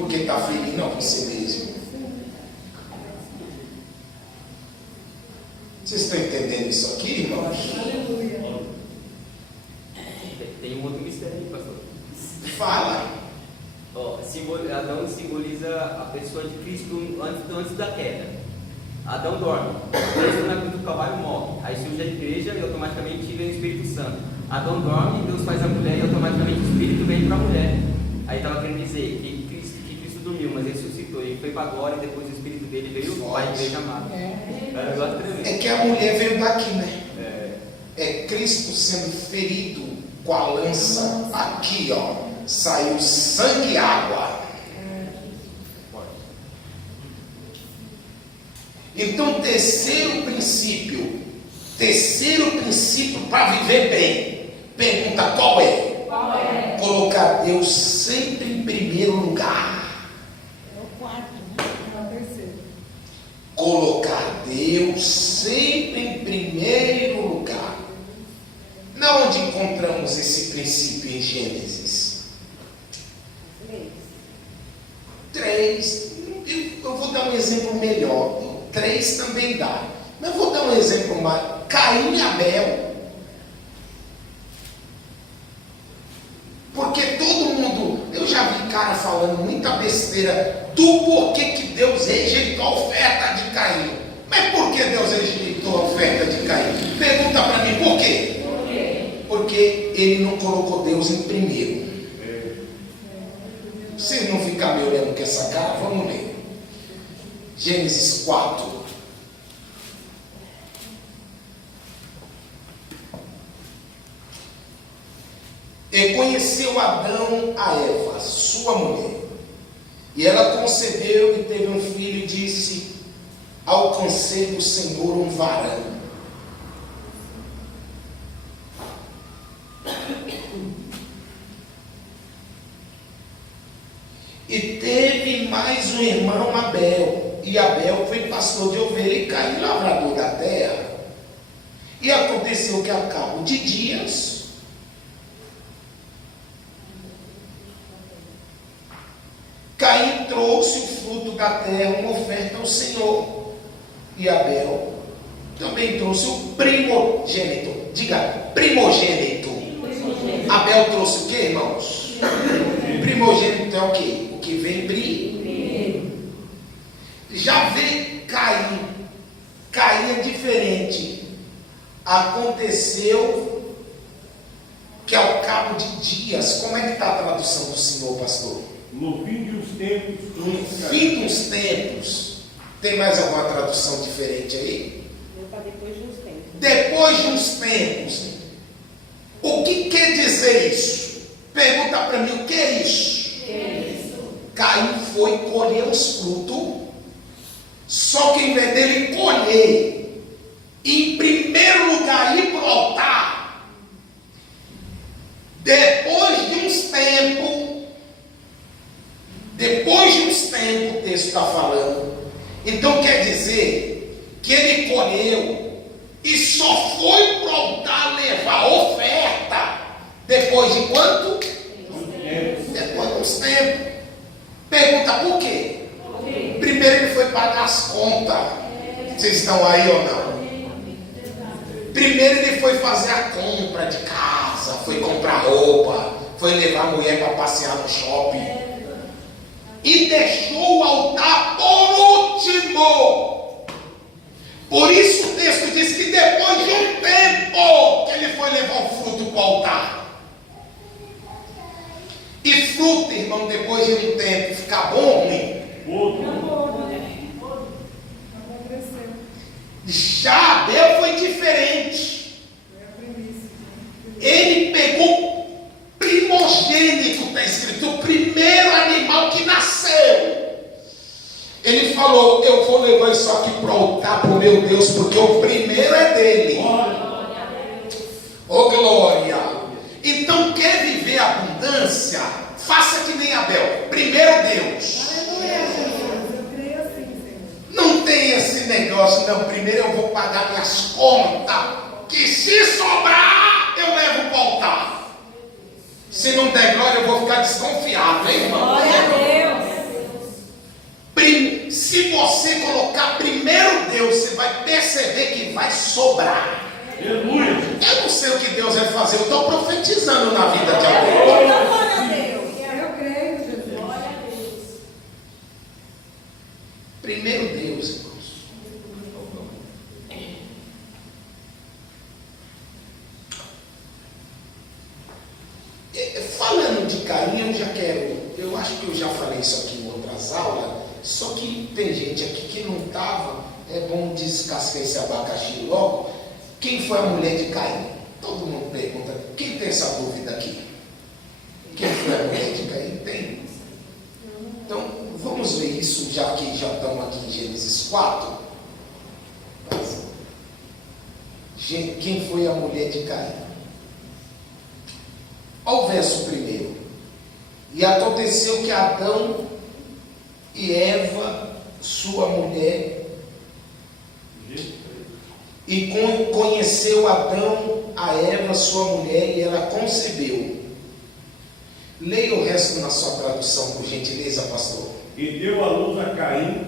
porque está ferindo a você mesmo. Vocês estão entendendo isso aqui, irmãos? Tem um outro mistério aí, pastor. Fala. Adão simboliza a pessoa de Cristo antes da queda. Adão dorme, Cristo na cruz do Calvário morre. Aí surge a igreja e automaticamente vem o Espírito Santo. Adão dorme, Deus faz a mulher e automaticamente o Espírito vem para a mulher. Aí estava querendo dizer que Cristo dormiu, mas ele ressuscitou, ele foi para a glória e depois o Espírito dele veio para a igreja amada. É que a mulher veio daqui, né? É Cristo sendo ferido com a lança aqui, ó. Saiu sangue e água. Então, terceiro princípio para viver bem. Pergunta: qual é? Qual é? Colocar Deus sempre em primeiro lugar. É o quarto, né? É o terceiro. Colocar Deus sempre em primeiro lugar. Na onde encontramos esse princípio em Gênesis? 3. Eu vou dar um exemplo melhor. 3 também dá. Mas eu vou dar um exemplo mais. Caim e Abel. Porque todo mundo, eu já vi cara falando muita besteira do porquê que Deus rejeitou a oferta de Caim. Mas por que Deus rejeitou a oferta de Caim? Pergunta para mim, por quê? Porque ele não colocou Deus em primeiro. Vocês não ficam me olhando com essa cara? Vamos ler. Gênesis 4. E conheceu Adão a Eva, sua mulher. E ela concebeu e teve um filho e disse: alcancei do Senhor um varão. E teve mais um irmão, Abel. E Abel foi pastor de ovelha e Caim lavrador da terra. E aconteceu que, ao cabo de dias, Caim trouxe o fruto da terra, uma oferta ao Senhor. E Abel também trouxe o primogênito. Diga, primogênito. Abel trouxe o que, irmãos? Primogênito é o quê? O que vem primeiro. Já vê Caim. Caim é diferente. Aconteceu que, ao cabo de dias, como é que está a tradução do Senhor, pastor? No fim dos tempos. No fim dos tempos. Tem mais alguma tradução diferente aí? Depois de uns tempos. Depois de uns tempos. O que quer dizer isso? Pergunta para mim, o que é isso? Caim foi colher os frutos. Só que, em vez dele colher, em primeiro lugar ir para o altar, depois de uns tempos, o texto está falando. Então quer dizer que ele colheu e só foi para o altar levar oferta depois de quanto? Depois de uns tempos. Pergunta por quê? Primeiro ele foi pagar as contas. Vocês estão aí ou não? Primeiro ele foi fazer a compra de casa, foi comprar roupa, foi levar a mulher para passear no shopping. E deixou o altar por último. Por isso o texto diz que depois de um tempo que ele foi levar o fruto para o altar. E fruto, irmão, depois de um tempo, fica bom ou ruim? Já Abel foi diferente. Ele pegou primogênito, está escrito, o primeiro animal que nasceu. Ele falou: eu vou levar isso aqui para o altar para o meu Deus, porque o primeiro é dele. Oh glória! Então, quer viver abundância? Faça que nem Abel. Primeiro Deus. Não tem esse negócio, não. Primeiro eu vou pagar minhas contas, que se sobrar, eu levo para o altar. Se não der glória, eu vou ficar desconfiado, hein, irmão? Glória a Deus. Se você colocar primeiro Deus, você vai perceber que vai sobrar. Aleluia. Eu não sei o que Deus vai fazer, eu estou profetizando na vida de alguém. Glória a Deus. Eu creio, Jesus. Glória a Deus. Primeiro Deus, irmãos. Falando de Caim, eu já quero. Eu acho que eu já falei isso aqui em outras aulas. Só que tem gente aqui que não estava. É bom descascar esse abacaxi logo. Quem foi a mulher de Caim? Todo mundo pergunta. Quem tem essa dúvida aqui? Quem foi a mulher de Caim? Tem. Então, vamos ver isso, já que já estamos aqui em Gênesis 4. Quem foi a mulher de Caim? Olha o verso primeiro. E aconteceu que Adão e Eva, sua mulher, e conheceu Adão a Eva, sua mulher, e ela concebeu. Leia o resto na sua tradução, por gentileza, pastor. E deu à luz a Caim,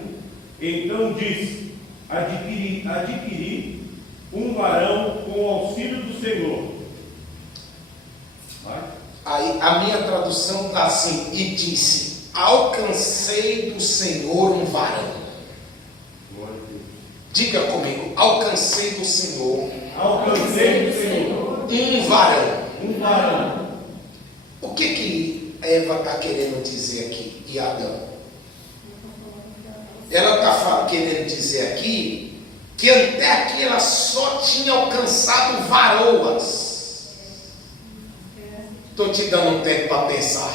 então disse: adquiri um varão com o auxílio do Senhor. Vai. Aí, a minha tradução está assim, e disse: alcancei do Senhor um varão. Glória a Deus. Diga comigo, alcancei do Senhor Alcancei do Senhor um varão. um varão. O que Eva está querendo dizer aqui, e Adão? Ela está querendo dizer aqui que até aqui ela só tinha alcançado varoas. Estou te dando um tempo para pensar.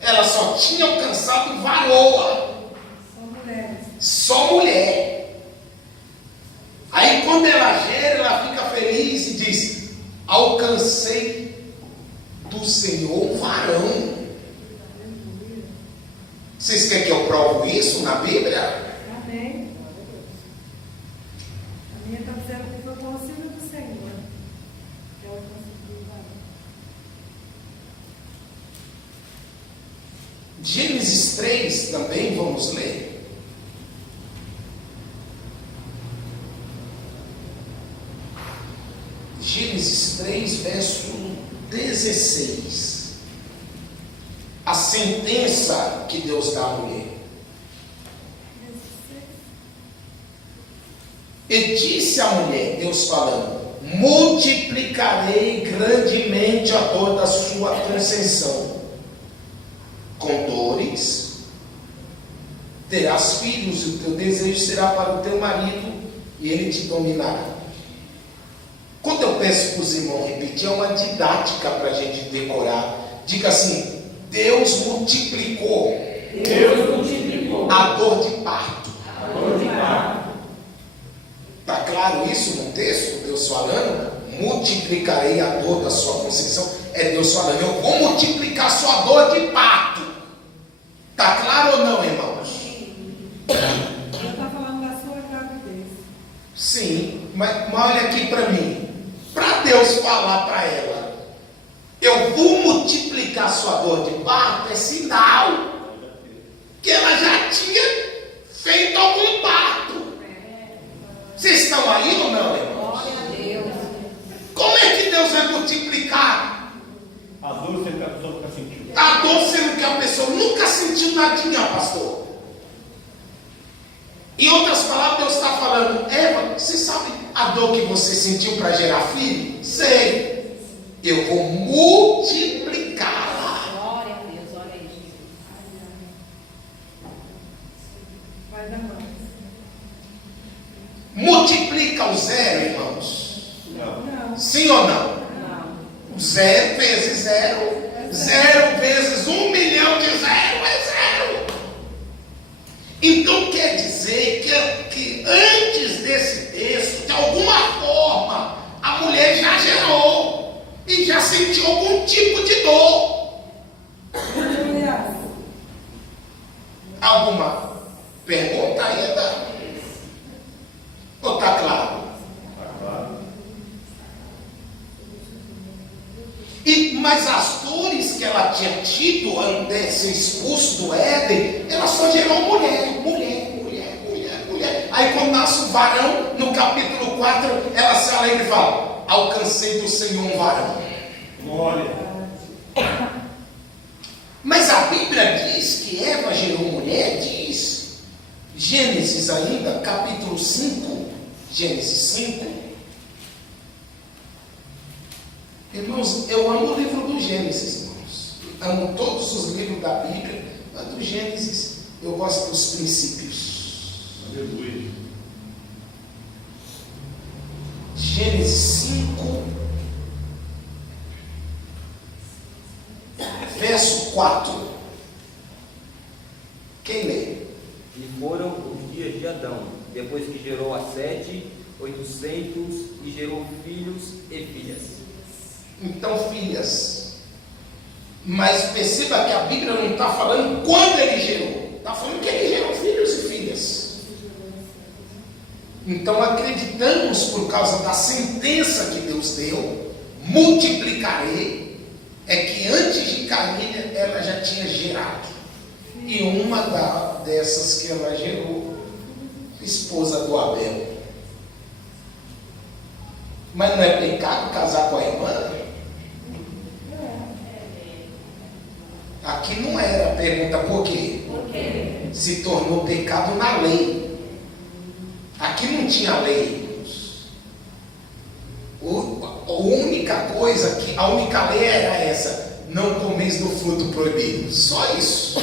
Ela só tinha alcançado varoa. São mulheres. Só mulher. Aí quando ela gera, ela fica feliz e diz: alcancei do Senhor um varão. Vocês querem que eu provo isso na Bíblia? Amém. A minha está dizendo que foi com o auxílio do Senhor. Que ela conseguiu dar. Gênesis 3 também vamos ler. Gênesis 3, verso 16. A sentença que Deus dá à mulher. E disse a mulher, Deus falando: multiplicarei grandemente a dor da sua conceição. Com dores terás filhos, e o teu desejo será para o teu marido, e ele te dominará. Quando eu peço para os irmãos repetir, é uma didática para a gente decorar. Diga assim: Deus multiplicou, Deus multiplicou a dor de parto. a dor de parto. Está claro isso no texto? Deus falando: multiplicarei a dor da sua conceição. É Deus falando: eu vou multiplicar a sua dor de parto. Está claro ou não, irmãos? Ela está falando da sua gravidez. Sim, mas olha aqui para mim. Para Deus falar para ela: eu vou multiplicar a sua dor de parto, é sinal que ela já tinha feito algum parto. Vocês estão aí ou não, irmãos? Glória a Deus. Como é que Deus vai multiplicar A dor você a pessoa nunca sentiu. a dor sendo que a pessoa nunca sentiu nadinha, pastor? Em outras palavras, Deus está falando: Eva, você sabe a dor que você sentiu para gerar filho? Sei. Eu vou multiplicá-la. Glória a Deus, olha aí, Jesus. Vai dar mais. Multiplica o zero, irmãos. Não. Não. Sim ou não? Não. Zero vezes zero. Zero vezes 1 milhão de zero é zero. Então quer dizer que antes desse texto, de alguma forma, a mulher já gerou e já sentiu algum tipo de dor. Aleluia. Alguma pergunta ainda? Ou está claro? Tá claro. Mas as dores que ela tinha tinha tido, antes de ser expulso do Éden, ela só gerou mulher. Aí quando nasce o varão, no capítulo 4, ela se alegra e fala: alcancei do Senhor um varão. Glória. Mas a Bíblia diz que Eva gerou mulher, diz, Gênesis ainda, capítulo 5, Gênesis 5. Irmãos, eu amo o livro do Gênesis, irmãos. Amo todos os livros da Bíblia, mas do Gênesis eu gosto dos princípios. Aleluia. Gênesis 5, verso 4. Quem lê? E foram os dias de Adão, depois que gerou a Sete, 800, e gerou filhos e filhas. Então, filhas. Mas perceba que a Bíblia não está falando quando ele gerou, está falando que ele gerou filhos e filhas. Então acreditamos, por causa da sentença que Deus deu, multiplicarei, é que antes de Caim ela já tinha gerado. E uma dessas que ela gerou, esposa do Abel. Mas não é pecado casar com a irmã? Aqui não era. Pergunta por quê? Se tornou pecado na lei. Aqui não tinha lei. A única lei era essa: não comeis do fruto proibido. Só isso.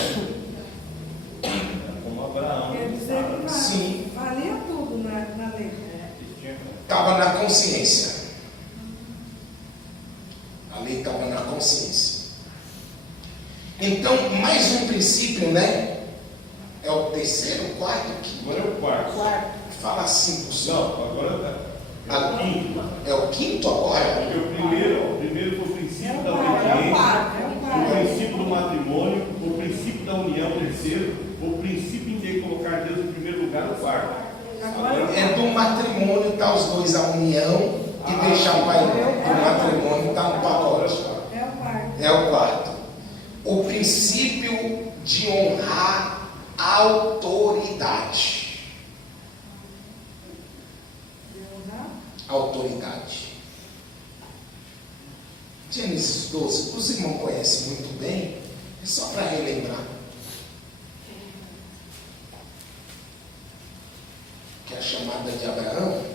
Como Abraão. Quer dizer que Sim. valia tudo na lei. Estava na consciência. A lei estava na consciência. Então, mais um princípio, né? É o terceiro, o quarto aqui. Agora é o quarto. Fala assim, professor. Não, agora é o quinto. É o quinto agora? Porque o primeiro foi o princípio da obediência, o princípio do matrimônio, o princípio da união, o terceiro, o princípio de colocar Deus em primeiro lugar, o quarto. É do matrimônio, está os dois, a união e deixar o pai. O matrimônio está no pacote. É o quarto. É o quarto. O princípio de honrar a autoridade. Autoridade. Gênesis 12, os irmãos conhecem muito bem, é só para relembrar. Que é a chamada de Abraão.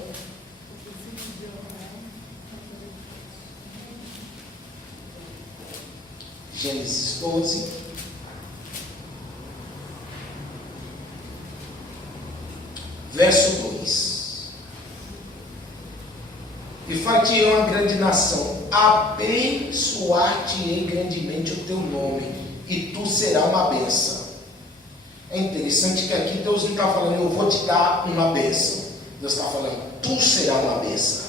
Gênesis 12. Verso 2. E far-te uma grande nação, abençoar-te-ei grandemente o teu nome, e tu serás uma bênção. É interessante que aqui Deus não está falando, eu vou te dar uma bênção. Deus está falando, tu serás uma bênção.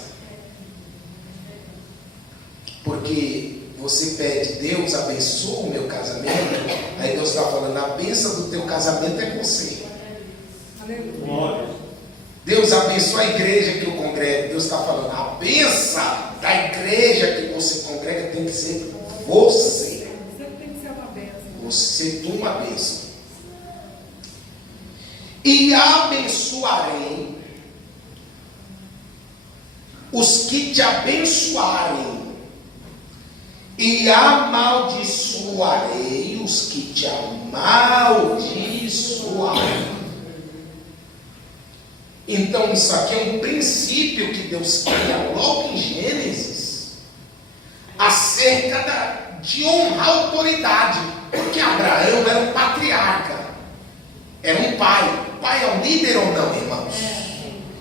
Porque você pede, Deus abençoa o meu casamento, aí Deus está falando, a bênção do teu casamento é você. Glória. Deus abençoa a igreja que eu congrego. Deus está falando, a bênção da igreja que você congrega tem que ser você. Você tem que ser uma bênção. Você é uma bênção. E abençoarei os que te abençoarem, e amaldiçoarei os que te amaldiçoarem. Então isso aqui é um princípio que Deus cria logo em Gênesis, acerca de honrar a autoridade, porque Abraão era um patriarca, era um pai. O pai é um líder ou não, irmãos?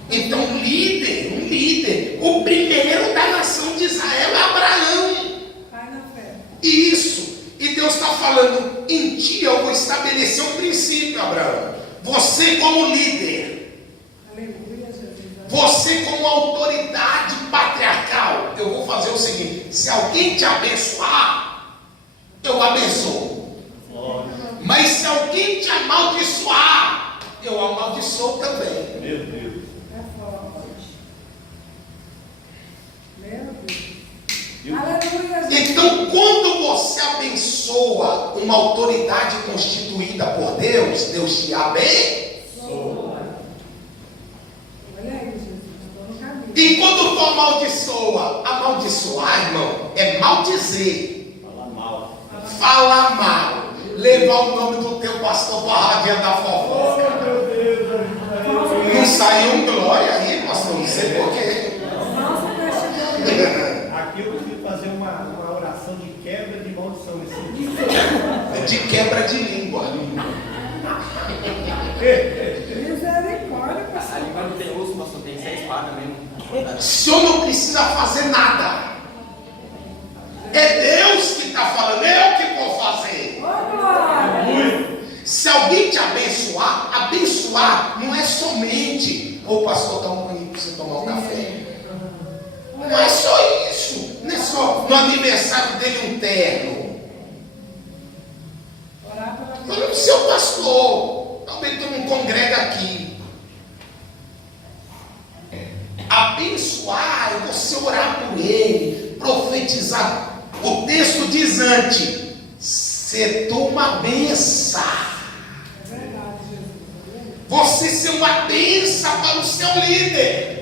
Então um líder, o primeiro da nação de Israel é Abraão. Pai na fé. Isso, e Deus está falando, em ti eu vou estabelecer um princípio, Abraão. Você como líder, Aleluia, Jesus. você como autoridade patriarcal, eu vou fazer o seguinte: se alguém te abençoar, eu abençoo. Mas se alguém te amaldiçoar, eu amaldiçoo também. Meu Deus. É forte. Meu Deus. Eu- Aleluia, Jesus. Então, quando você abençoa abençoa uma autoridade constituída por Deus, Deus te abençoa. Olha aí, Jesus, estou no caminho. E quando for amaldiçoar, irmão, é maldizer. Fala mal. Falar mal, levar o nome do teu pastor para a rádio da fofoca. Oh, meu Deus. Não saiu um glória aí, pastor, não sei porquê. Nossa, gratidão. Aqui eu preciso fazer uma oração de quebra de maldição. Esse De quebra de língua. Misericórdia, A pastor. língua não tem osso, pastor, tem que ser a espada mesmo. O senhor não precisa fazer nada. É Deus que está falando, é eu que vou fazer. Ô, glória. Se alguém te abençoar não é somente, ô pastor, toma aí para você tomar um café. Não é só isso. Não é só no aniversário dele um terno. Orar pela vida. Falando, seu pastor, talvez tu não congrega aqui. Abençoar é você orar por ele, profetizar. O texto diz antes, ser tu uma benção. É verdade, Jesus. Você ser uma benção para o seu líder.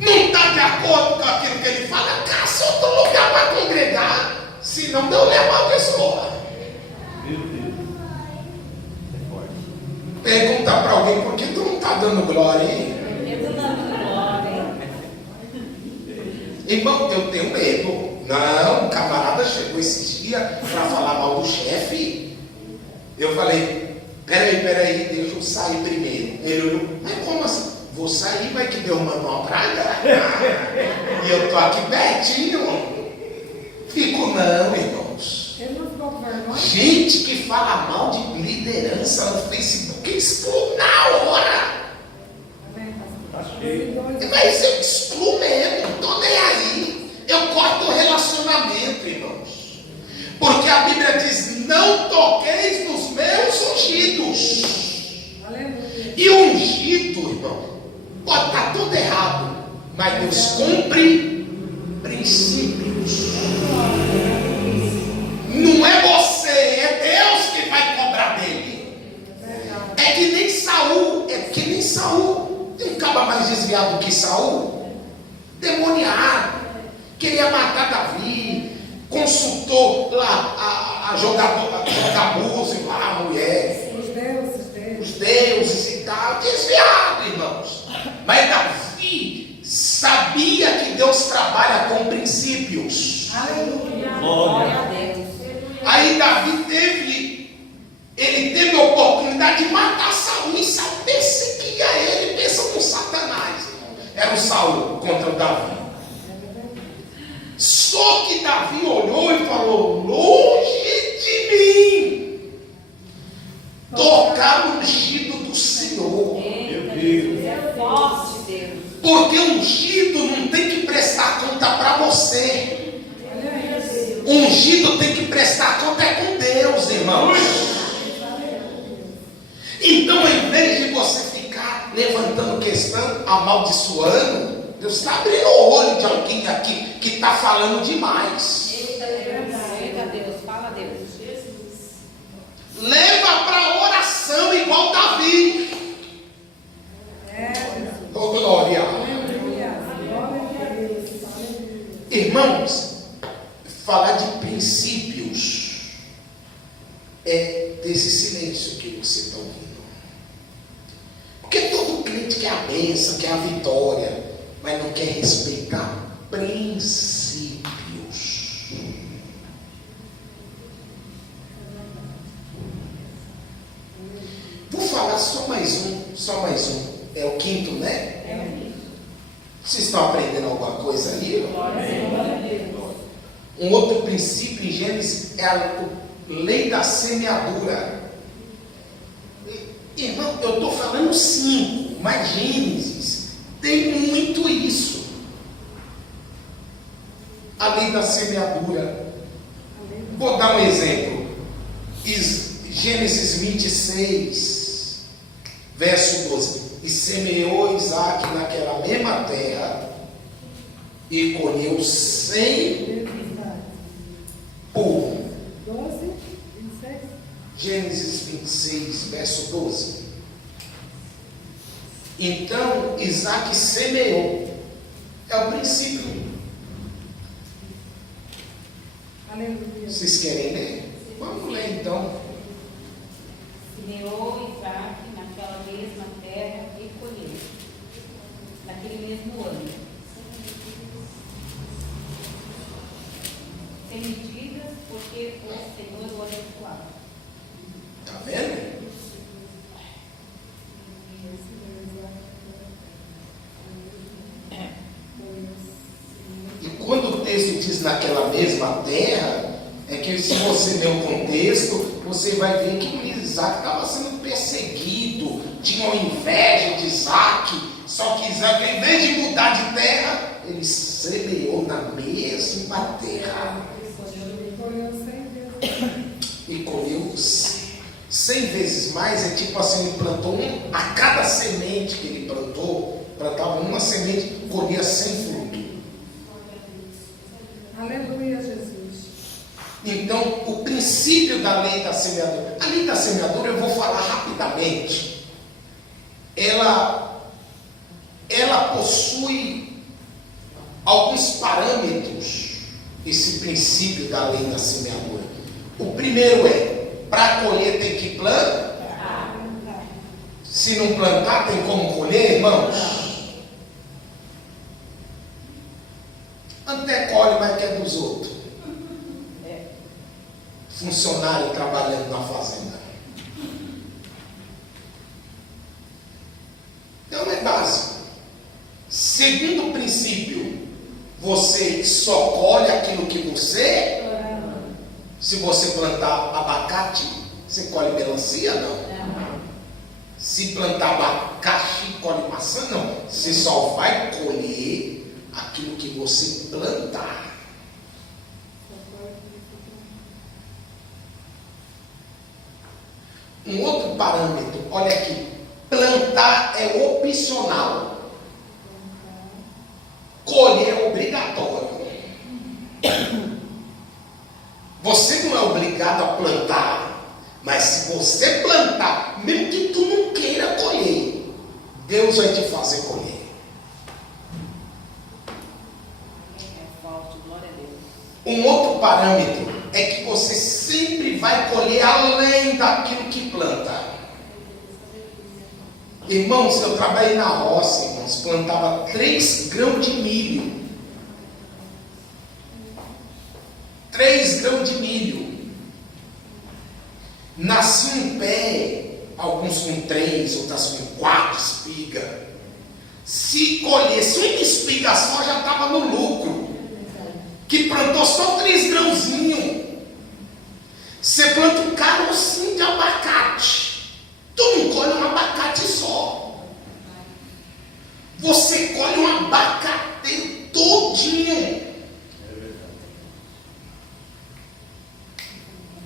Não está de acordo com aquilo que ele fala, caça outro lugar para congregar. Senão Deus leva a pessoa. Meu Deus. É forte. Pergunta para alguém, por que tu não está dando glória aí? Irmão, eu tenho medo. Não, um camarada chegou esses dias para falar mal do chefe. Eu falei, peraí, deixa eu sair primeiro. Ele olhou, mas como assim? Vou sair, vai que Deus manda uma praga. E eu tô aqui pertinho. Fico não, irmãos. Ele não ficou com vergonha? Gente que fala mal de liderança no Facebook, exclui na hora. Amém, pastor. Tá cheio. Mas eu excluo mesmo, não estou nem aí. Eu corto o relacionamento, irmãos. Porque a Bíblia diz, não toqueis nos meus ungidos. Aleluia. E o ungido, irmão, pode estar tudo errado, mas Deus cumpre princípios. Não é você, é Deus que vai cobrar dele. É que nem Saul, Tem um cara mais desviado que Saul, demoniado, queria matar Davi, consultou lá a jogar música lá, a mulher, os deuses e tal, desviado, irmãos. Mas Davi sabia que Deus trabalha com princípios. Aleluia. Glória a Deus. Aí Davi teve a oportunidade de matar Saul, e Saul perseguia ele, pensa no Satanás, irmão. Era o Saul contra o Davi. Só que Davi olhou e falou, longe de mim tocar o ungido do Senhor. Meu Deus. É forte, Deus. Porque o ungido não tem que prestar conta para você. Olha isso. O ungido tem que prestar conta é com Deus, irmãos. Então, ao invés de você ficar levantando questão, amaldiçoando, Deus está abrindo o olho de alguém aqui que está falando demais. Eita Deus, fala Deus. Leva para a oração igual Davi. É, Jesus. Oh, glória. Aleluia. Glória a Deus. Aleluia. Irmãos, falar de princípios é desse silêncio que você está ouvindo. Porque todo crente quer a bênção, quer a vitória, mas não quer respeitar princípios. Vou falar só mais um. É o quinto, né? Vocês estão aprendendo alguma coisa ali? Um outro princípio em Gênesis é a lei da semeadura. Irmão, eu estou falando 5, mas Gênesis tem muito isso. A lei da semeadura. Vou dar um exemplo. Gênesis 26, verso 12. E semeou Isaac naquela mesma terra e colheu 100 por um. Gênesis 26, verso 12. Então Isaac semeou. É o princípio. Aleluia. Vocês querem ler? Vamos ler então. Semeou Isaac naquela mesma terra e colheu, naquele mesmo ano, sem medidas, porque o Senhor o abençoava. Está vendo? E quando o texto diz naquela mesma terra, é que se você ler o contexto, você vai ver que Isaac estava sendo perseguido, tinham inveja de Isaac, só que Isaac, em vez de mudar de terra, ele semeou na mesma terra e colheu 100 vezes mais. É tipo assim, ele plantou a cada semente que ele plantou, plantava uma semente, colhia 100 frutos. Aleluia, Jesus. Então, o princípio da lei da semeadura, a lei da semeadura eu vou falar rapidamente. Ela possui alguns parâmetros, esse princípio da lei da semeadura. O primeiro é, para colher tem que plantar. Se não plantar, tem como colher, irmãos? Até colhe, mas quer dos outros. Funcionário trabalhando na fazenda. Então é básico. Segundo princípio, você só colhe aquilo que você. Se você plantar abacate, você colhe melancia? Não. Se plantar abacaxi, colhe maçã? Não. Você só vai colher aquilo que você plantar. Um outro parâmetro, olha aqui, plantar é opcional, colher é obrigatório. Você não é obrigado a plantar, mas se você plantar, mesmo que tu não queira colher, Deus vai te fazer colher. Um outro parâmetro é que você sempre vai colher além daquilo que planta. Irmãos, eu trabalhei na roça, irmãos, plantava 3 grãos de milho. 3 grãos de milho. Nascia um pé, alguns com 3, outras com 4 espigas. Se colhesse uma espiga só, já estava no lucro. Que plantou só 3 grãozinhos. Você planta um carocinho de abacate. Tu não colhe um abacate só. Você colhe um abacate todinho.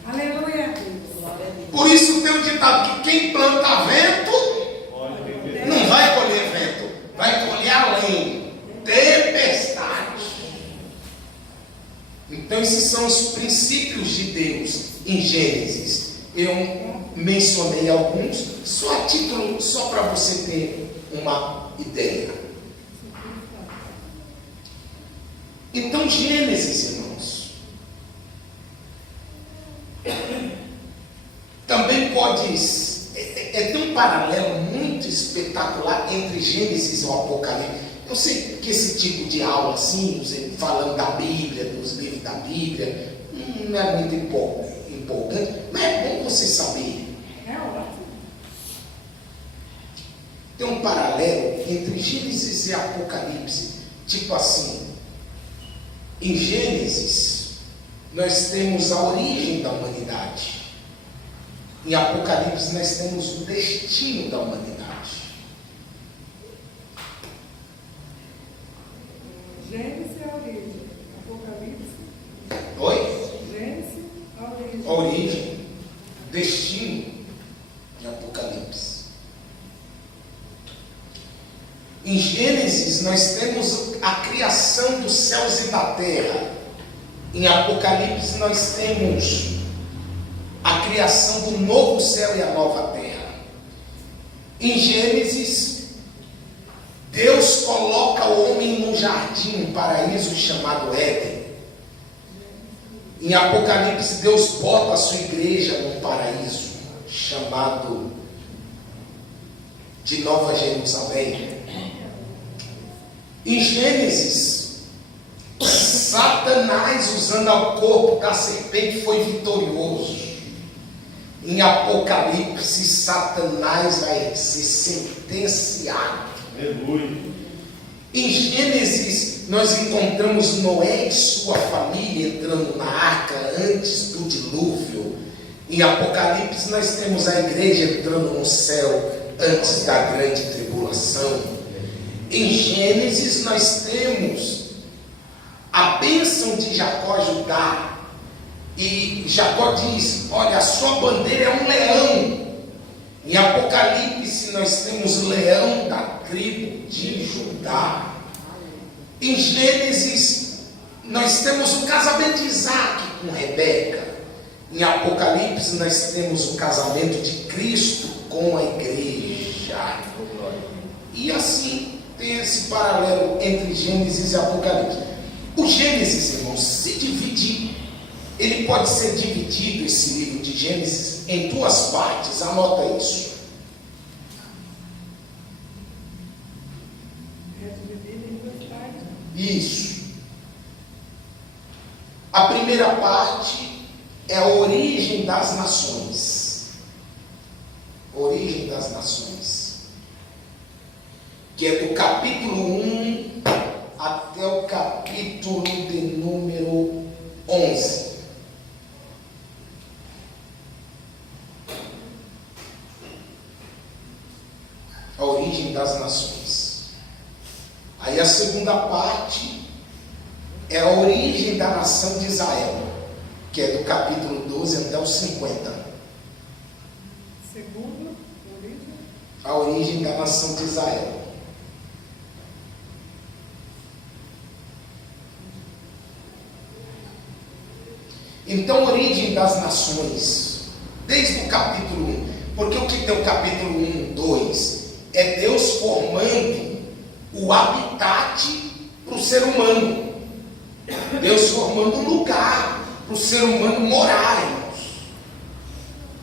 Aleluia. Por isso tem um ditado que quem planta vento não vai colher vento, vai colher além. Tempestade. Então esses são os princípios de Deus em Gênesis. Eu mencionei alguns, só a título, só para você ter uma ideia. Então Gênesis, irmãos, também pode, tem um paralelo muito espetacular entre Gênesis e o Apocalipse. Eu sei que esse tipo de aula assim, falando da Bíblia, dos livros da Bíblia, não é muito empolgante, mas é bom você saber. É ótimo. Tem um paralelo entre Gênesis e Apocalipse, tipo assim, em Gênesis nós temos a origem da humanidade, em Apocalipse nós temos o destino da humanidade. Gênesis é a origem. Apocalipse. Oi? Gênesis, a origem. A origem, destino de Apocalipse. Em Gênesis nós temos a criação dos céus e da terra. Em Apocalipse nós temos a criação criação do novo céu e a nova terra. Em Gênesis, Deus coloca o homem num jardim, um paraíso chamado Éden. Em Apocalipse, Deus bota a sua igreja num paraíso chamado de Nova Jerusalém. Em Gênesis, Satanás, usando o corpo da serpente, foi vitorioso. Em Apocalipse, Satanás vai ser sentenciado. Aleluia. Em Gênesis, nós encontramos Noé e sua família entrando na arca antes do dilúvio. Em Apocalipse, nós temos a igreja entrando no céu antes da grande tribulação. Em Gênesis, nós temos a bênção de Jacó Judá. E Jacó diz: olha, a sua bandeira é um leão. Em Apocalipse, nós temos leão da tribo de Judá. Em Gênesis, nós temos o casamento de Isaac com Rebeca. Em Apocalipse, nós temos o casamento de Cristo com a igreja. E assim tem esse paralelo entre Gênesis e Apocalipse. O Gênesis, irmãos, se dividir, ele pode ser dividido, esse livro de Gênesis, em duas partes. Anota isso. Isso. A primeira parte é a origem das nações. Origem das nações. Que é do capítulo 1 até o capítulo de número 11. A origem das nações. Aí a segunda parte é a origem da nação de Israel, que é do capítulo 12 até o 50. Segundo, origem. A origem da nação de Israel. Então, a origem das nações, desde o capítulo 1, porque o que tem o capítulo 1, 2, é Deus formando o habitat para o ser humano. Deus formando um lugar para o ser humano morar, irmãos.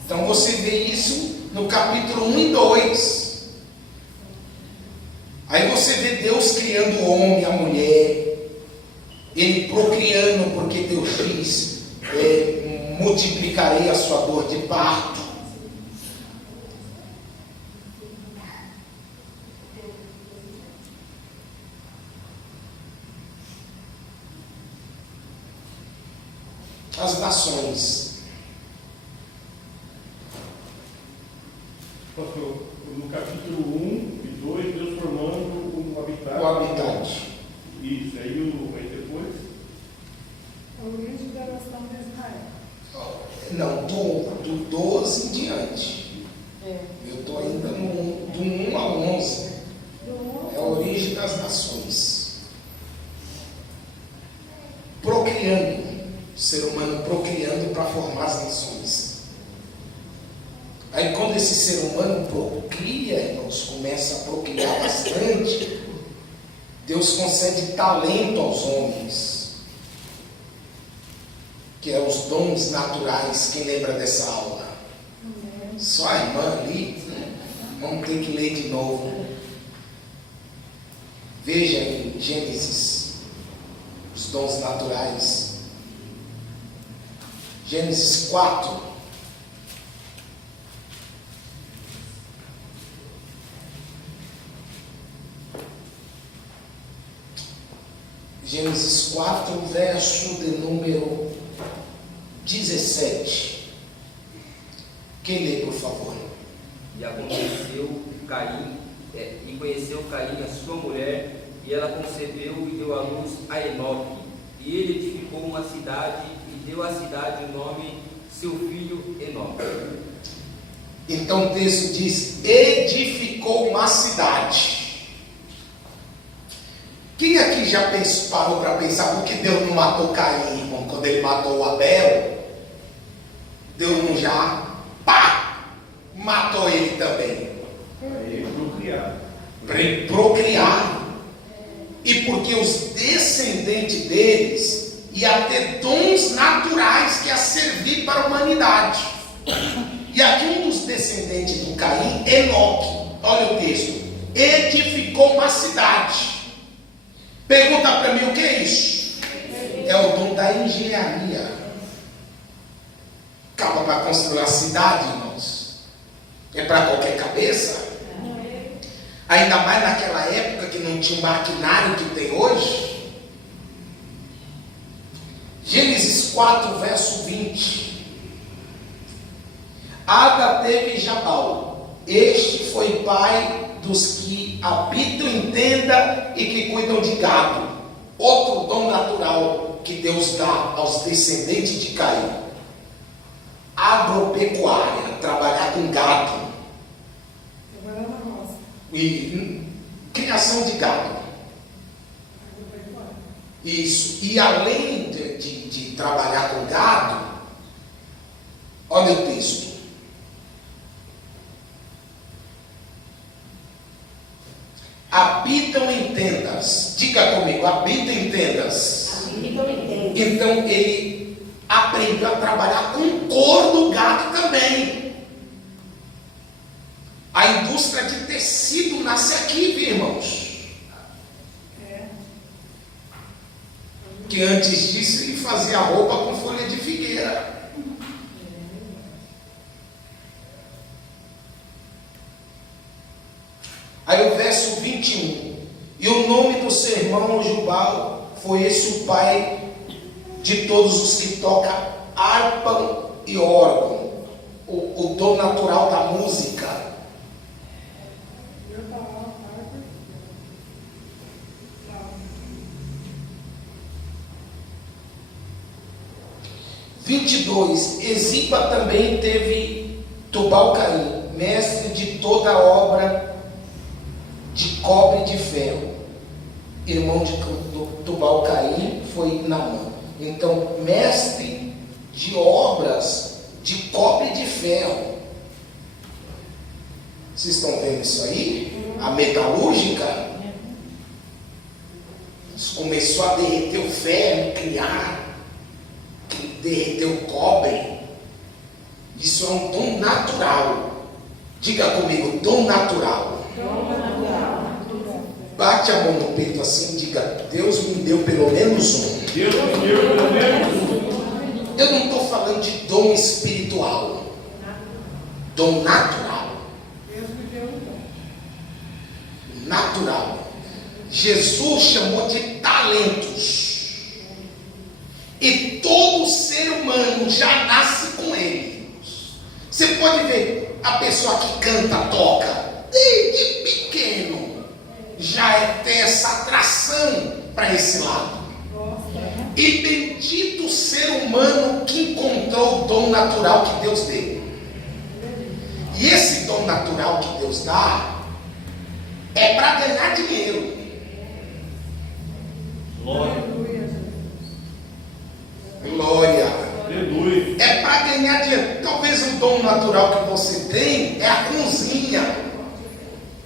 Então você vê isso no capítulo 1 e 2. Aí você vê Deus criando o homem e a mulher, ele procriando, porque Deus diz: multiplicarei a sua dor de parto. As nações. Pastor, no capítulo 1 e 2, Deus formando um habitat. O habitat. Isso, aí depois. A origem da nação de Israel. Não, do 12 em diante. Eu estou ainda do 1 a 11. É a origem das nações. Procriando. O ser humano procriando para formar as nações. Aí quando esse ser humano procria, irmãos, começa a procriar bastante, Deus concede talento aos homens, que é os dons naturais. Quem lembra dessa aula? Só a irmã ali, vamos ter que ler de novo. Veja em Gênesis os dons naturais. Gênesis 4. Gênesis 4, verso de número 17. Quem lê, por favor? E aconteceu Caim, e conheceu Caim a sua mulher, e ela concebeu e deu à luz a Enoque. E ele edificou uma cidade, e deu à cidade o nome seu filho Enoque. Então o texto diz: edificou uma cidade. Quem aqui já parou para pensar por que Deus não matou Caim, irmão, quando ele matou Abel? Deus não já, pá, matou ele também. Aí, Procriar. E porque os descendentes deles iam ter dons naturais que ia servir para a humanidade. E aqui um dos descendentes do Caim, Enoque, olha o texto, edificou uma cidade. Pergunta para mim, o que é isso? É o dom da engenharia. Acaba para construir uma cidade, irmãos. É para qualquer cabeça? Ainda mais naquela época que não tinha o maquinário que tem hoje. Gênesis 4, verso 20. Ada teve Jabal. Este foi pai dos que habitam em tenda e que cuidam de gado. Outro dom natural que Deus dá aos descendentes de Caim: agropecuária, trabalhar com gado. Trabalhar na roça. E criação de gado. Isso. E além de trabalhar com gado, olha o texto. Habitam em tendas. Diga comigo, habitam em tendas. Então ele aprendeu a trabalhar com o couro do gado também. A indústria de tecido nasce aqui, viu, irmãos? Que antes disso ele fazia roupa com folha de figueira. Aí o verso 21. E o nome do seu irmão Jubal foi esse o pai de todos os que tocam harpa e órgão. O dom natural da música. 22. Eziba também teve Tubal-Caim, mestre de toda a obra de cobre e de ferro. Irmão de Tubal-Caim foi Naamã. Então, mestre de obras de cobre e de ferro. Vocês estão vendo isso aí? A metalúrgica começou a derreter o ferro, derreter o cobre. Isso é um dom natural. Diga comigo, dom natural. Bate a mão no peito assim e diga: Deus me deu pelo menos um. Deus me deu pelo menos um. Eu não estou falando de dom espiritual. Dom natural. Deus me deu um dom. Natural. Jesus chamou de talentos. E todo ser humano já nasce com ele. Você pode ver a pessoa que canta, toca, desde pequeno, já tem essa atração para esse lado. E bendito o ser humano que encontrou o dom natural que Deus deu. E esse dom natural que Deus dá é para ganhar dinheiro. Glória. Glória. Aleluia. É para ganhar dinheiro. Talvez o dom natural que você tem é a cozinha.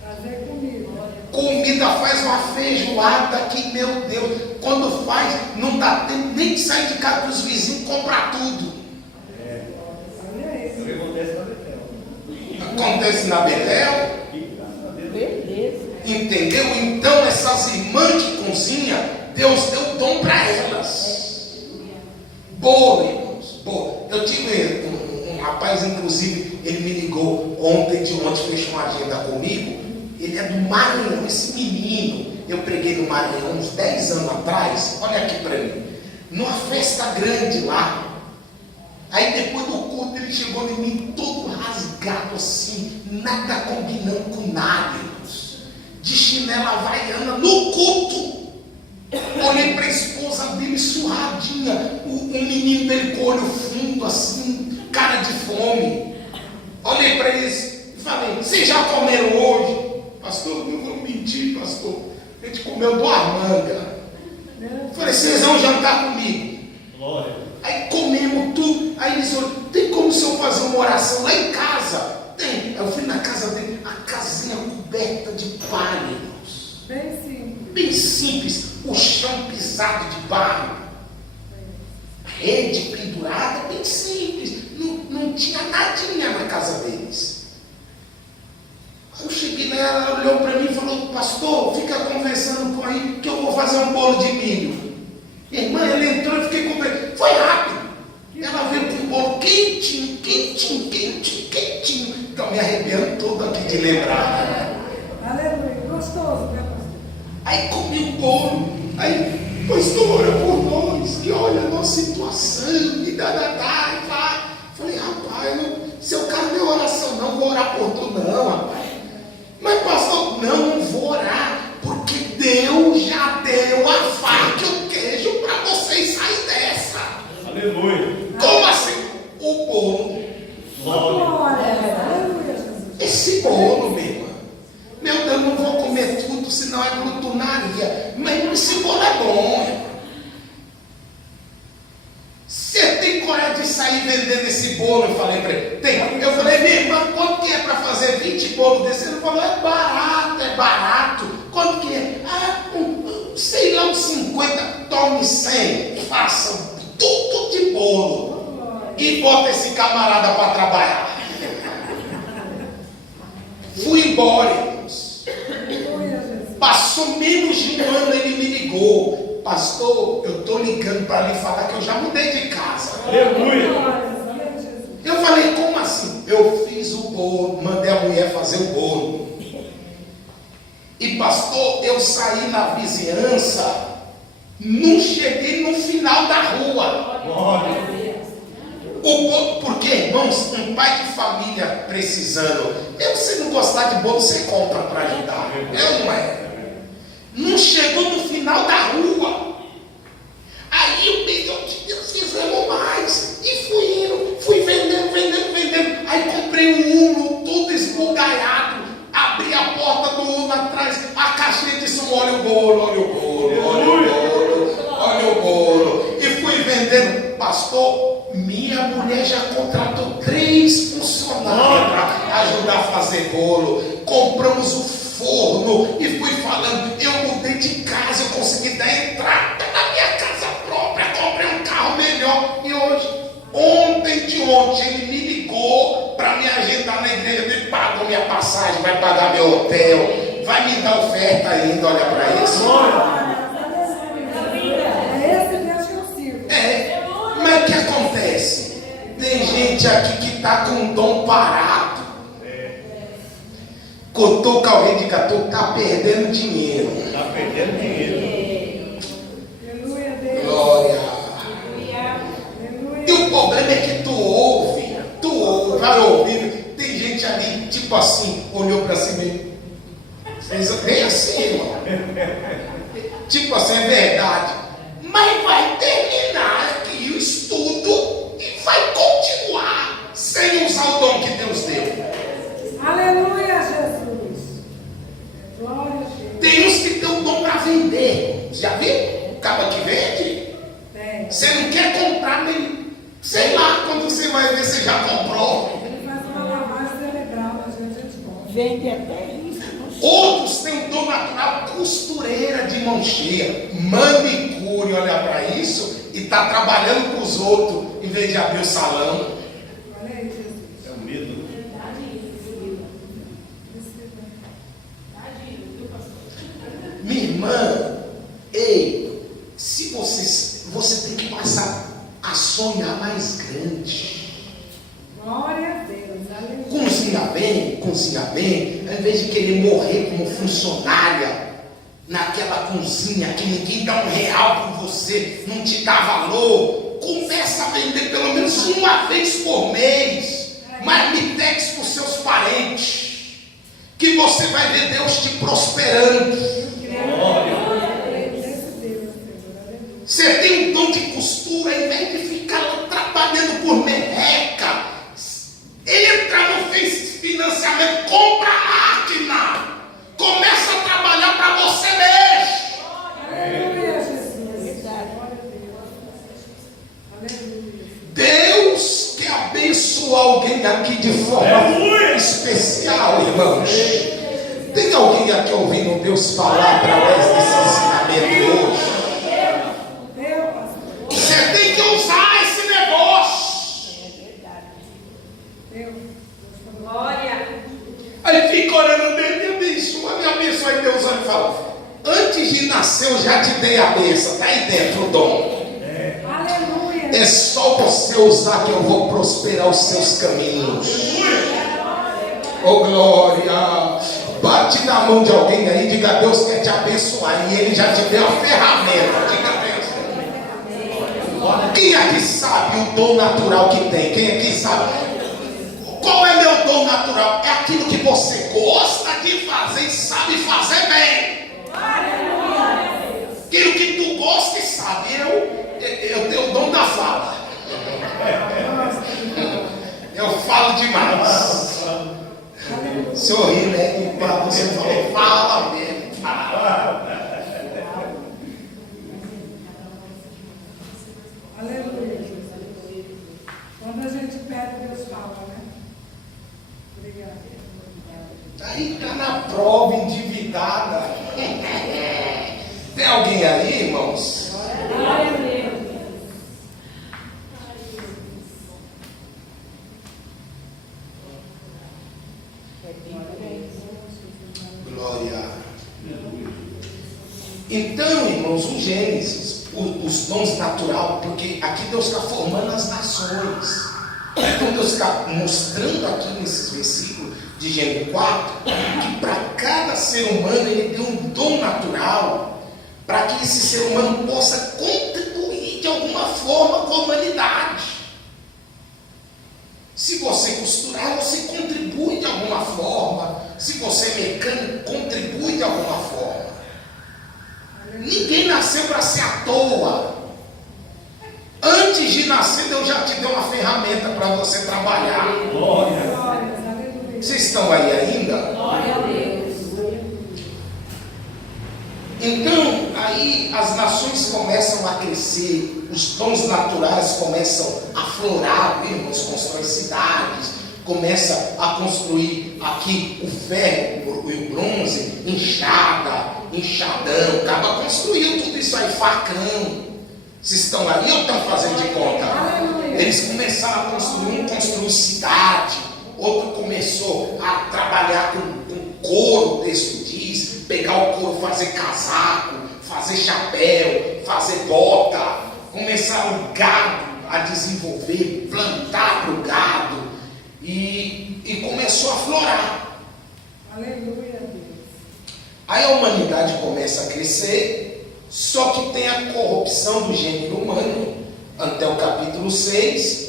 Fazer comida. Comida, faz uma feijoada que, meu Deus, quando faz, não dá tempo nem de sair de casa para os vizinhos comprar tudo. Olha isso. Acontece na Betel. Beleza. Entendeu? Então essas irmãs que cozinham, Deus deu dom para elas. Bolo, irmãos, bolo. Eu tive um rapaz, inclusive, ele me ligou ontem, fechou uma agenda comigo. Ele é do Maranhão, esse menino. Eu preguei no Maranhão uns 10 anos atrás. Olha aqui para mim, numa festa grande lá. Aí depois do culto ele chegou em mim todo rasgado assim, nada combinando com nada, irmãos. De chinela havaiana no culto. Olhei para a esposa dele surradinha, o menino dele com o olho fundo assim, cara de fome. Olhei para eles e falei: vocês já comeram hoje? Pastor, não vou mentir, pastor, a gente comeu duas mangas. Falei: vocês vão jantar comigo? Glória. Aí comemos tudo. Aí eles olham, tem como o senhor fazer uma oração lá em casa? Tem. Aí eu fui na casa dele, a casinha coberta de palha, irmãos. Bem simples. Bem simples, o chão pisado de barro, rede pendurada, bem simples, não tinha nadinha na casa deles. Aí eu cheguei lá, ela olhou para mim e falou, pastor, fica conversando com aí que eu vou fazer um bolo de milho. Irmã, ela entrou e fiquei conversando, foi rápido. Ela veio com um bolo quentinho, quentinho, quentinho, quentinho. Estou me arrepiando todo aqui de lembrar. Aleluia. Gostoso, né, pastor? Aí comi o bolo, aí, pastor, ora por nós, que olha a nossa situação, e dadadá, e vai. Falei, rapaz, se eu quero minha oração, não vou orar por tu, não, rapaz. Mas, pastor, não vou orar, porque Deus já deu a faca e o queijo para vocês saírem dessa. Aleluia. Como assim? O bolo, Glória. Aleluia, Jesus. esse bolo, meu irmão. Meu Deus, não vou comer tudo, senão é glutonaria. Mas esse bolo é bom, irmão. Você tem coragem de sair vendendo esse bolo? Eu falei para ele, tem. Eu falei, minha irmã, quanto que é para fazer 20 bolos desse? Ele falou, é barato, é barato. Quanto que é? Ah, sei lá, uns 50. Tome 100, faça tudo de bolo. E bota esse camarada para trabalhar. Fui embora, irmãos. Aleluia, Jesus. Passou menos de um ano, ele me ligou. Pastor, eu estou ligando para lhe falar que eu já mudei de casa. Aleluia. Glória, Jesus. Eu falei, como assim? Eu fiz o bolo, mandei a mulher fazer o bolo. E pastor, eu saí na vizinhança, não cheguei no final da rua. Glória. O bolo, porque, irmãos, um pai de família precisando, mesmo se não gostar de bolo, você compra para ajudar. Eu não é. Não chegou no final da rua. Aí eu pensei, oh, Deus, fizemos mais. E fui indo, fui vendendo. Aí comprei um Uno todo esbugalhado. Abri a porta do Uno atrás, a caixinha disse, olha o bolo, olha o bolo, olha o bolo, olha o bolo. E fui vendendo. Pastor, minha mulher já contratou 3 funcionários para ajudar a fazer bolo. Compramos o forno e fui falando, eu mudei de casa, eu consegui dar entrada na minha casa própria, comprei um carro melhor. E hoje, ontem, ele me ligou para me agendar na igreja, ele pagou minha passagem, vai pagar meu hotel, vai me dar oferta ainda, olha para isso. É esse Deus que eu sirvo. Mas o que acontece? Tem gente aqui que está com um dom parado. Cutuca alguém, diga, tu está perdendo dinheiro. Está perdendo dinheiro. Aleluia, Deus. Glória. Aleluia. E o problema é que tu ouve, vai ouvindo. Tem gente ali, tipo assim, olhou para si mesmo. Fez bem assim, irmão. Tipo assim, é verdade. Mas vai terminar aqui o estudo e vai continuar sem usar o dom que Deus deu. Aleluia, Jesus. Glória a Deus. Tem uns que têm o dom para vender. Já viu? O cara que vende. Tem. Você não quer comprar nem. Sei lá, quando você vai ver, você já comprou. Ele faz uma lavagem cerebral na gente compra. Vende até isso. Outros têm o dom natural, costureira de mão cheia, manicure, olha para isso, e está trabalhando para os outros, em vez de abrir o salão. Olha aí, Jesus. É o medo. Minha irmã, ei, se você tem que passar a sonhar mais grande. Glória a Deus. Aleluia. Cozinha bem, ao invés de querer morrer como funcionária naquela cozinha que ninguém dá R$1 por você, não te dá valor, começa a vender pelo menos uma vez por mês, marmitex para os seus parentes, que você vai ver Deus te prosperando. Você tem um dom de costura, ao invés de ficar lá trabalhando por merreca, entra no financiamento, compra a máquina, começa a trabalhar para você mesmo. Aleluia, Jesus. Glória a Deus. Aleluia. alguém aqui de forma especial, irmãos. Tem alguém aqui ouvindo Deus falar através desse ensinamento hoje? Você tem que usar esse negócio. Glória. Aí fica orando dele, me abençoa. Aí Deus olha e fala: antes de nascer eu já te dei a bênção, está aí dentro o dom. Aleluia. É só você usar que eu vou prosperar os seus caminhos. Oh glória! Bate na mão de alguém aí e diga: Deus quer te abençoar. E Ele já te deu a ferramenta. Diga: Deus. Quem aqui sabe o dom natural que tem? Quem aqui sabe? Qual é meu dom natural? É aquilo que você gosta de fazer e sabe fazer bem. Aquilo que tu gosta e sabe. Eu tenho o dom da fala. Eu falo demais. Sorri, né? E para você falou, fala mesmo. Fala. Aleluia. Quando a gente pede, Deus fala, né? Obrigada. Aí está na prova endividada. Tem alguém aí, irmãos? Glória a Deus. Glória. Então, irmãos, o Gênesis, os dons naturais, porque aqui Deus está formando as nações. Então Deus está mostrando aqui nesses versículos de Gênesis 4, que para cada ser humano Ele deu um dom natural, para que esse ser humano possa contribuir de alguma forma com a humanidade. Se você costurar, você contribui de alguma forma. Se você é mecânico, contribui de alguma forma. Ninguém nasceu para ser à toa. Antes de nascer, Deus já te deu uma ferramenta para você trabalhar. Glória. Vocês estão aí ainda? Glória a Deus. Então, aí as nações começam a crescer, os dons naturais começam a florar, irmãos, constrói cidades, começa a construir aqui o ferro e o bronze, enxada, enxadão, acaba construindo tudo isso aí, facão. Vocês estão aí ou estão fazendo de conta? Eles começaram a construir, um construiu cidade, outro começou a trabalhar com couro, o texto diz, pegar o couro, fazer casaco, fazer chapéu, fazer bota. Começaram o gado a desenvolver, plantar para o gado e começou a florar. Aleluia, Deus. Aí a humanidade começa a crescer, só que tem a corrupção do gênero humano, até o capítulo 6.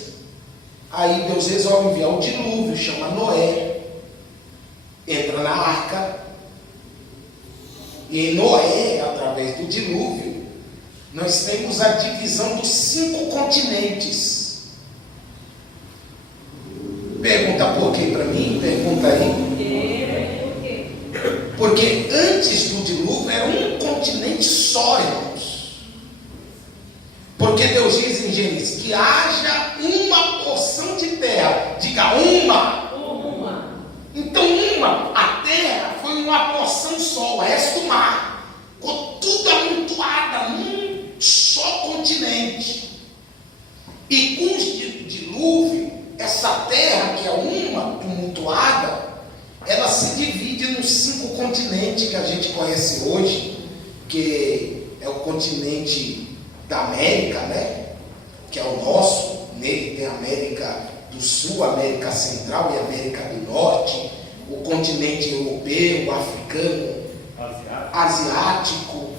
Aí Deus resolve enviar o dilúvio, chama Noé, entra na arca, e em Noé, através do dilúvio, nós temos a divisão dos 5 continentes. Pergunta por quê para mim? Pergunta aí. Porque antes do dilúvio era um continente só, irmãos. Porque Deus diz em Gênesis que haja uma porção de terra. Diga uma. Então a terra foi uma porção só, o resto do mar. Ficou tudo amontoada num só continente. E com o dilúvio, essa terra que é uma tumultuada, ela se divide nos 5 continentes que a gente conhece hoje, que é o continente da América, né? Que é o nosso. Nele tem a América do Sul, América Central e América do Norte, o continente europeu, o africano, asiático,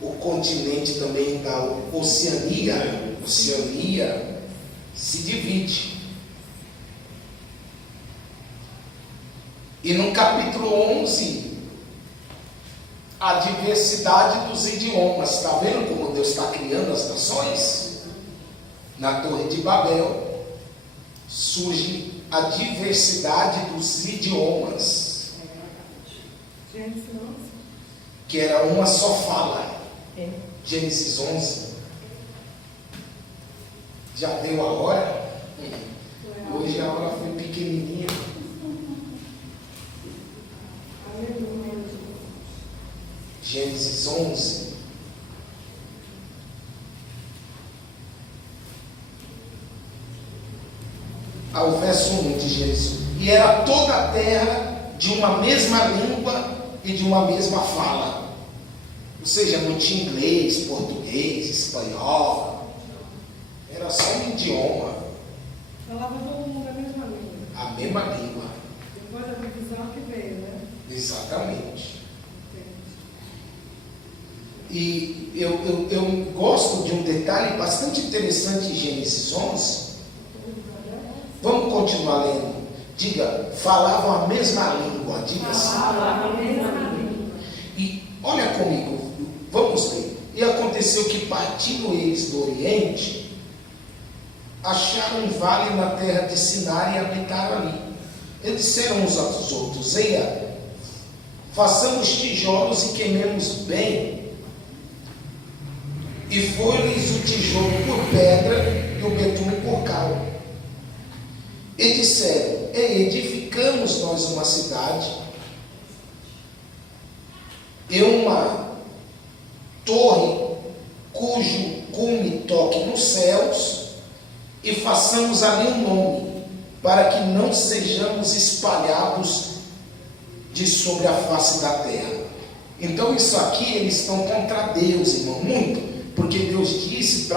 o continente também da Oceania se divide. E no capítulo 11, a diversidade dos idiomas. Está vendo como Deus está criando as nações? Na Torre de Babel surge a diversidade dos idiomas, que era uma só fala. Gênesis 11. Já deu a hora? Hoje a hora foi pequenininha. Aleluia. Gênesis 11. Ao verso 1 de Gênesis. E era toda a terra de uma mesma língua e de uma mesma fala. Ou seja, não tinha inglês, português, espanhol. Era só um idioma. Falava todo mundo a mesma língua. A mesma língua. Depois da divisão que veio, né? Exatamente. E eu gosto de um detalhe bastante interessante em Gênesis 11. Vamos continuar lendo. Diga, falavam a mesma língua. Diga assim. Falava a mesma língua. E olha comigo, vamos ler. E aconteceu que, partindo eles do Oriente, acharam um vale na terra de Sinar e habitaram ali. Eles disseram uns aos outros: eia, façamos tijolos e queimemos bem. E foi-lhes o tijolo por pedra e o betume por cal. E disseram: edificamos nós uma cidade e uma torre cujo cume toque nos céus, e façamos ali um nome, para que não sejamos espalhados de sobre a face da terra. Então isso aqui eles estão contra Deus, irmão, muito, porque Deus disse para